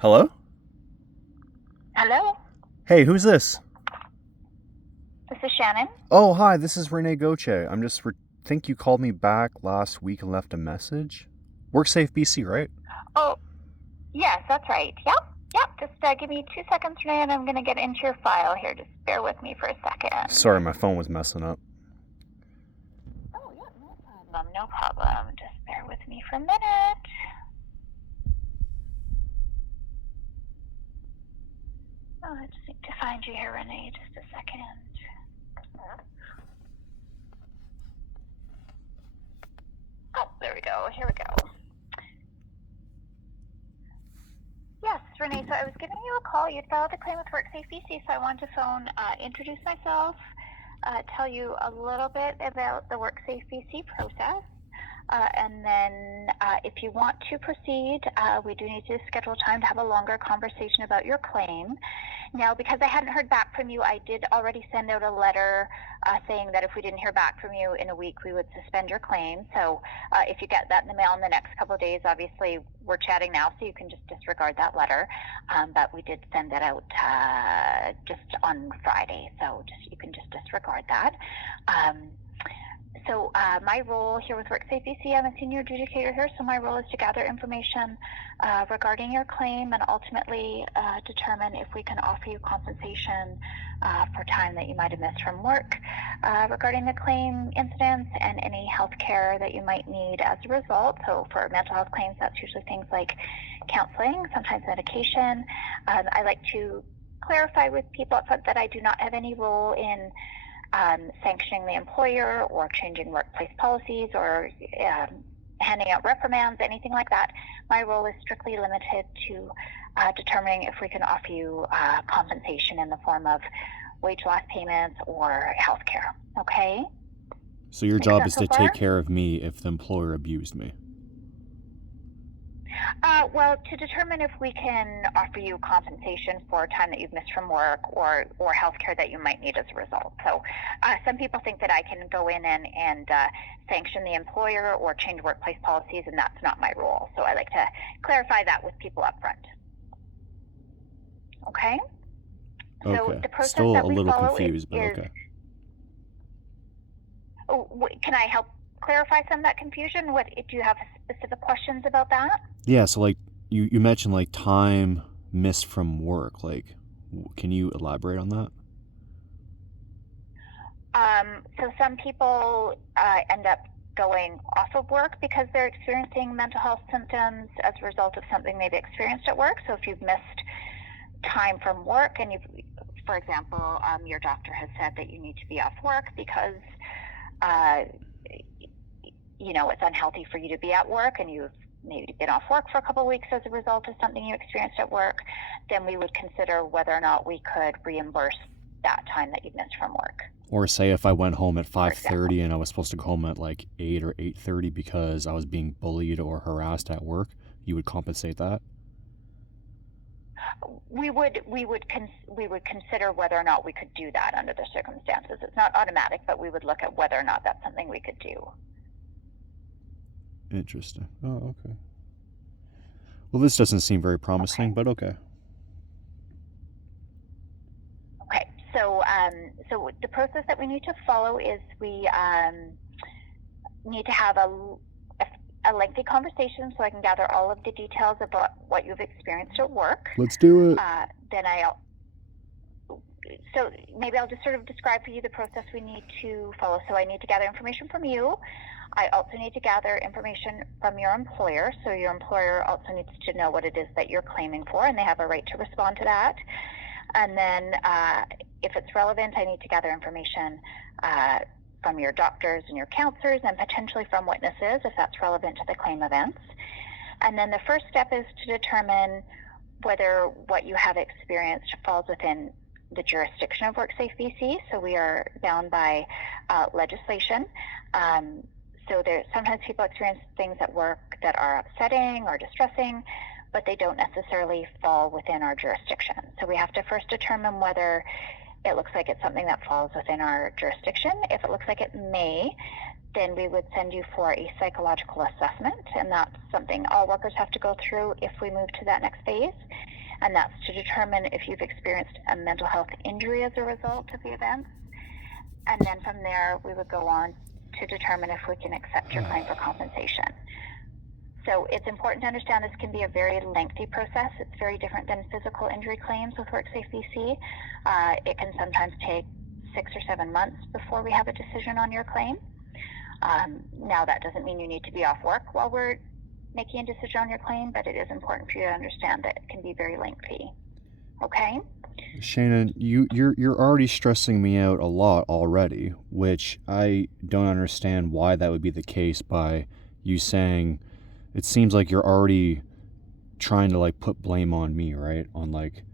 Hello? Hello, Hey, who's this? this is Shannon. Oh, hi, this is Rene Goche. Think you called me back last week and left a message? WorkSafe BC, right? Oh, yes, that's right. Yep. Just give me 2 seconds, Renee, and I'm going to get into your file here. Just bear with me for a second. Sorry, my phone was messing up. Oh, yeah, no problem. No problem. Just bear with me for a minute. Oh, I just need to find you here, Renee. Just a second. Oh, there we go. Here we go. Yes, Renee, so I was giving you a call. You'd filed a claim with WorkSafe BC, so I wanted to phone, introduce myself, tell you a little bit about the WorkSafe BC process. And then if you want to proceed, we do need to schedule time to have a longer conversation about your claim. Now, because I hadn't heard back from you, I did already send out a letter saying that if we didn't hear back from you in a week, we would suspend your claim. So if you get that in the mail in the next couple of days, obviously we're chatting now, so you can just disregard that letter. But we did send that out just on Friday, so you can just disregard that. So my role here with WorkSafe BC, I'm a senior adjudicator here, so my role is to gather information regarding your claim and ultimately determine if we can offer you compensation for time that you might have missed from work regarding the claim incidents and any health care that you might need as a result. So for mental health claims, that's usually things like counseling, sometimes medication. I like to clarify with people up front that I do not have any role in sanctioning the employer or changing workplace policies or handing out reprimands, anything like that. My role is strictly limited to determining if we can offer you compensation in the form of wage loss payments or health care. Okay? So your Makes job sense is so to take far? care of me if the employer abused me. Well, to determine if we can offer you compensation for time that you've missed from work or health care that you might need as a result. So some people think that I can go in and sanction the employer or change workplace policies, and that's not my role. So I like to clarify that with people up front. Okay? So Okay. the process Still that a we little follow confused, but is, okay. can I help clarify some of that confusion? Do you have specific questions about that? Yeah, so you mentioned time missed from work. Can you elaborate on that? So some people end up going off of work because they're experiencing mental health symptoms as a result of something they've experienced at work. So if you've missed time from work and for example, your doctor has said that you need to be off work because, uh, it's unhealthy for you to be at work and you've maybe been off work for a couple of weeks as a result of something you experienced at work, then we would consider whether or not we could reimburse that time that you've missed from work, Or say if I went home at for example. 5:30 and I was supposed to go home at 8 or 8:30 because I was being bullied or harassed at work, you would compensate that? We would consider whether or not we could do that under the circumstances. It's not automatic, but we would look at whether or not that's something we could do. Interesting. Oh, okay. Well, this doesn't seem very promising, Okay. but okay. Okay. So the process that we need to follow is we need to have a lengthy conversation so I can gather all of the details about what you've experienced at work. Let's do it. Then so maybe I'll just sort of describe for you the process we need to follow. So I need to gather information from you. I also need to gather information from your employer. So your employer also needs to know what it is that you're claiming for, and they have a right to respond to that. And then if it's relevant, I need to gather information from your doctors and your counselors and potentially from witnesses if that's relevant to the claim events. And then the first step is to determine whether what you have experienced falls within the jurisdiction of WorkSafe BC. So we are bound by legislation. So sometimes people experience things at work that are upsetting or distressing, but they don't necessarily fall within our jurisdiction. So we have to first determine whether it looks like it's something that falls within our jurisdiction. If it looks like it may, then we would send you for a psychological assessment, and that's something all workers have to go through if we move to that next phase. And that's to determine if you've experienced a mental health injury as a result of the events. And then from there, we would go on to determine if we can accept your claim for compensation. So it's important to understand this can be a very lengthy process. It's very different than physical injury claims with WorkSafe BC. It can sometimes take 6 or 7 months before we have a decision on your claim. Now, that doesn't mean you need to be off work while we're making a decision on your claim, but it is important for you to understand that it can be very lengthy. Okay? Shannon, you're already stressing me out a lot already, which I don't understand why that would be the case by you saying it seems like you're already trying to like put blame on me, right? On like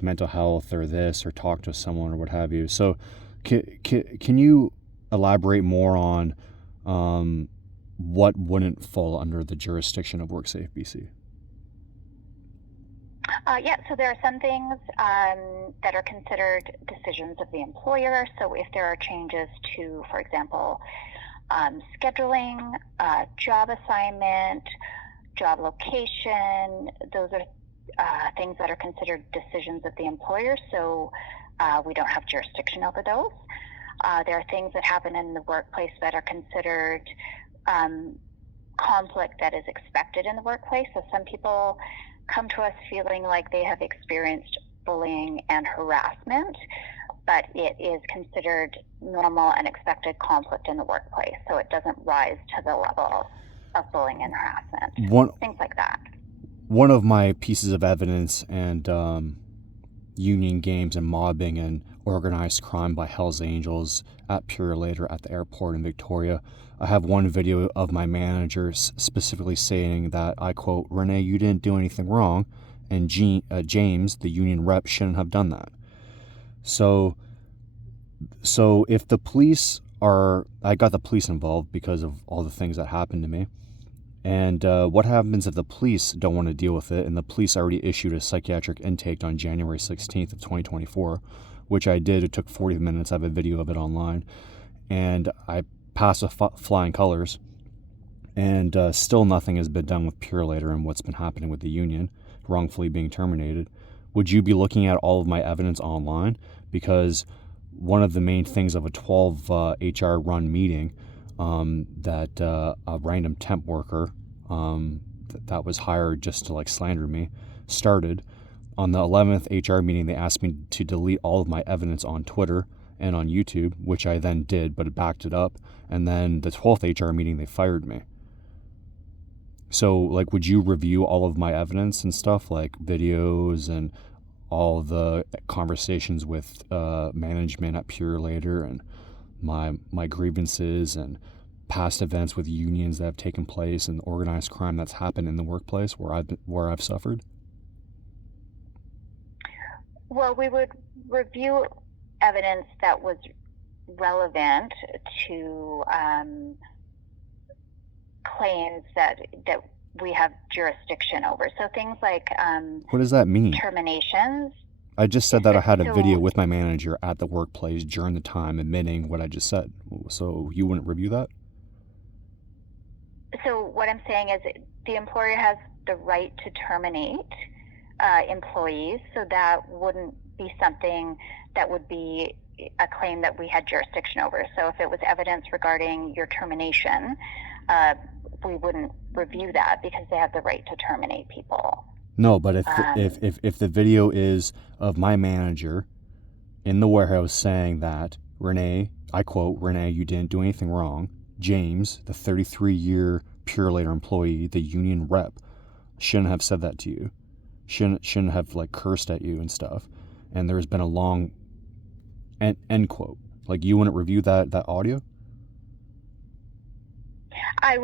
mental health or this or talk to someone or what have you. So can you elaborate more on what wouldn't fall under the jurisdiction of WorkSafe BC? Yeah, so there are some things that are considered decisions of the employer. So if there are changes to, for example, scheduling, job assignment, job location, those are things that are considered decisions of the employer. So we don't have jurisdiction over those. There are things that happen in the workplace that are considered conflict that is expected in the workplace. So some people come to us feeling like they have experienced bullying and harassment, but it is considered normal and expected conflict in the workplace. So it doesn't rise to the level of bullying and harassment. Things like that. One of my pieces of evidence and union games and mobbing and organized crime by Hells Angels at Purelator at the airport in Victoria. I have one video of my manager specifically saying that, I quote, "Renee, you didn't do anything wrong, and James, the union rep, shouldn't have done that." So if the police I got the police involved because of all the things that happened to me. And what happens if the police don't want to deal with it? And the police already issued a psychiatric intake on January 16th of 2024, which I did. It took 40 minutes. I have a video of it online. And I passed with flying colors. And still nothing has been done with Purelator and what's been happening with the union, wrongfully being terminated. Would you be looking at all of my evidence online? Because one of the main things of a 12 HR run meeting that a random temp worker that was hired just to like slander me started. On the 11th HR meeting, they asked me to delete all of my evidence on Twitter and on YouTube, which I then did, but it backed it up. And then the 12th HR meeting, they fired me. So, like, would you review all of my evidence and stuff, like videos and all the conversations with management at Purelator and my grievances and past events with unions that have taken place and organized crime that's happened in the workplace where I've suffered? Well, we would review evidence that was relevant to claims that we have jurisdiction over. So things like what does that mean? Terminations. I just said that I had a video with my manager at the workplace during the time admitting what I just said. So you wouldn't review that? So what I'm saying is the employer has the right to terminate employees, so that wouldn't be something that would be a claim that we had jurisdiction over. So if it was evidence regarding your termination, we wouldn't review that because they have the right to terminate people. No, but if the video is of my manager in the warehouse saying that, Renee, I quote, "Renee, you didn't do anything wrong. James, the 33-year Purelator employee, the union rep, shouldn't have said that to you. Shouldn't have like cursed at you and stuff. And there's been a long end quote. Like, you wouldn't review that audio? I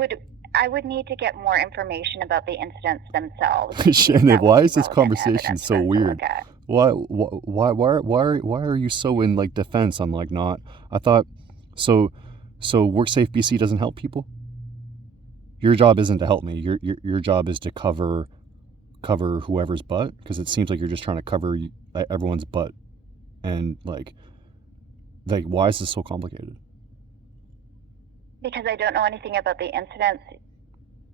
would need to get more information about the incidents themselves. Shannon, why is this conversation so weird? Why are you so in like defense? I'm like not. I thought so WorkSafe BC doesn't help people? Your job isn't to help me. Your job is to cover whoever's butt, because it seems like you're just trying to cover everyone's butt. And like why is this so complicated? Because I don't know anything about the incidents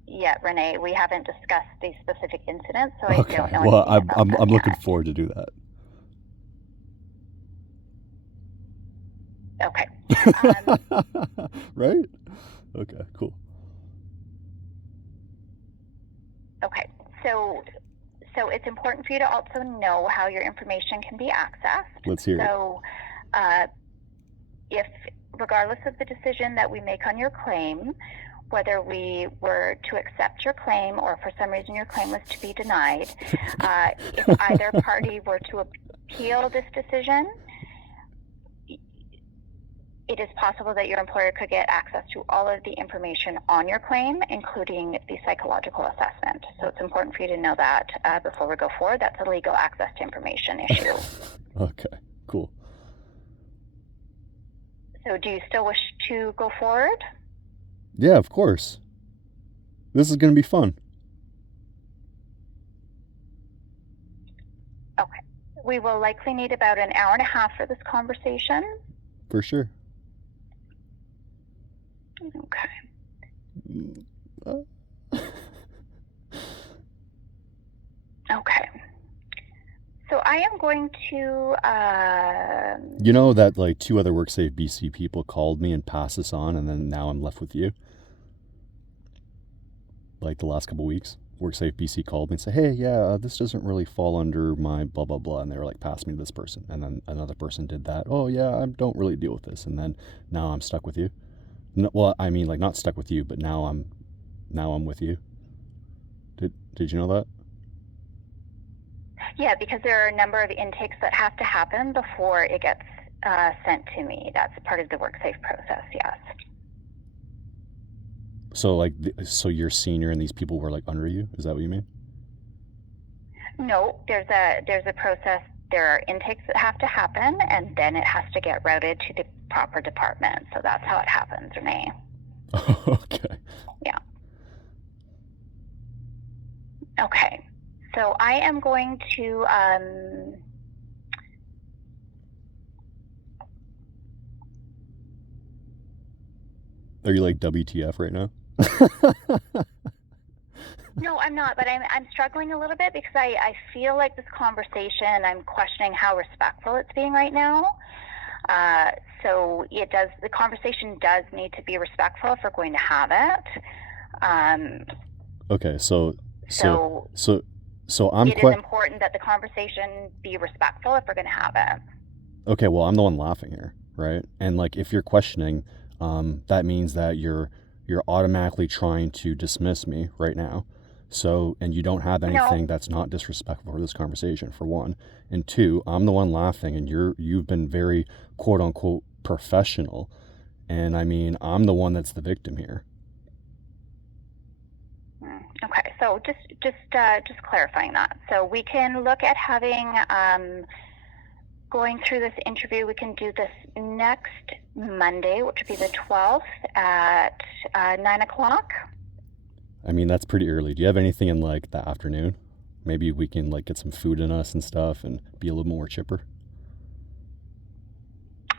yet, Renee. We haven't discussed these specific incidents, so I don't know well, anything about them I'm looking yet. forward to do that. Okay. Right? Okay, cool. Okay. So it's important for you to also know how your information can be accessed. Let's hear it. So, if, regardless of the decision that we make on your claim, whether we were to accept your claim or for some reason your claim was to be denied, if either party were to appeal this decision, it is possible that your employer could get access to all of the information on your claim, including the psychological assessment. So it's important for you to know that before we go forward. That's a legal access to information issue. Okay, cool. So do you still wish to go forward? Yeah, of course. This is going to be fun. Okay. We will likely need about an hour and a half for this conversation. For sure. Okay. Okay. So I am going to... You know that like 2 other WorkSafe BC people called me and passed this on, and then now I'm left with you? Like the last couple weeks, WorkSafe BC called me and said, hey, yeah, this doesn't really fall under my blah, blah, blah. And they were like, pass me to this person. And then another person did that. Oh, yeah, I don't really deal with this. And then now I'm stuck with you. No, well, I mean, like, not stuck with you, but now I'm with you. Did you know that? Yeah, because there are a number of intakes that have to happen before it gets sent to me. That's part of the WorkSafe process, yes. So, like, so you're senior and these people were, like, under you? Is that what you mean? No, there's a process. There are intakes that have to happen, and then it has to get routed to the proper department. So that's how it happens, Renee. Okay. Yeah. Okay. So I am going to... Are you like WTF right now? No, I'm not, but I'm struggling a little bit because I feel like this conversation, I'm questioning how respectful it's being right now. So the conversation does need to be respectful if we're going to have it. Okay, so I'm... It is important that the conversation be respectful if we're going to have it. Okay, well, I'm the one laughing here, right? And like, if you're questioning, that means that you're automatically trying to dismiss me right now. So, and you don't have anything that's not disrespectful for this conversation, for one. And two, I'm the one laughing, and you've been very quote unquote professional. And I mean, I'm the one that's the victim here. Okay, so just clarifying that. So we can look at having going through this interview. We can do this next Monday, which would be the 12th at 9 o'clock. I mean, that's pretty early. Do you have anything in like the afternoon? Maybe we can like get some food in us and stuff and be a little more chipper.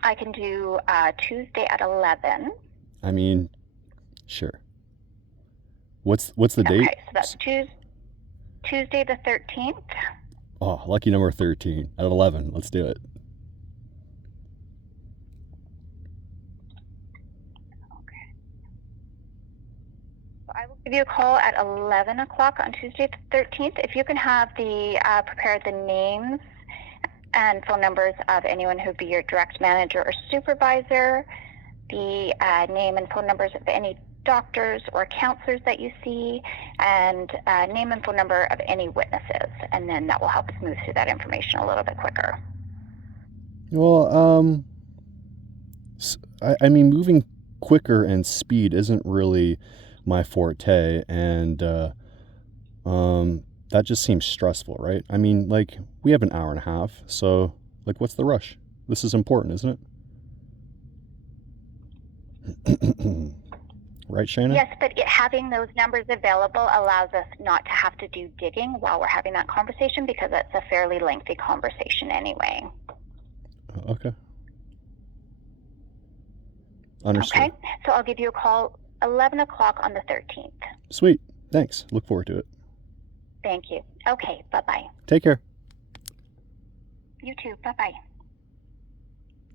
I can do Tuesday at 11. I mean, sure. What's the date? Okay, so that's Tuesday the 13th. Oh, lucky number 13 at 11. Let's do it. Okay. So I will give you a call at 11 o'clock on Tuesday the 13th. If you can have prepare the names and phone numbers of anyone who would be your direct manager or supervisor, the name and phone numbers of any doctors or counselors that you see, and name and phone number of any witnesses, and then that will help us move through that information a little bit quicker. Well, I mean, moving quicker and speed isn't really my forte, and that just seems stressful, right? I mean, like, we have an hour and a half, so like, what's the rush? This is important, isn't it? Right, Shannon? Yes, but having those numbers available allows us not to have to do digging while we're having that conversation, because it's a fairly lengthy conversation anyway. Okay. Understood. Okay? So I'll give you a call 11 o'clock on the 13th. Sweet. Thanks. Look forward to it. Thank you. Okay, bye-bye. Take care. You too. Bye-bye.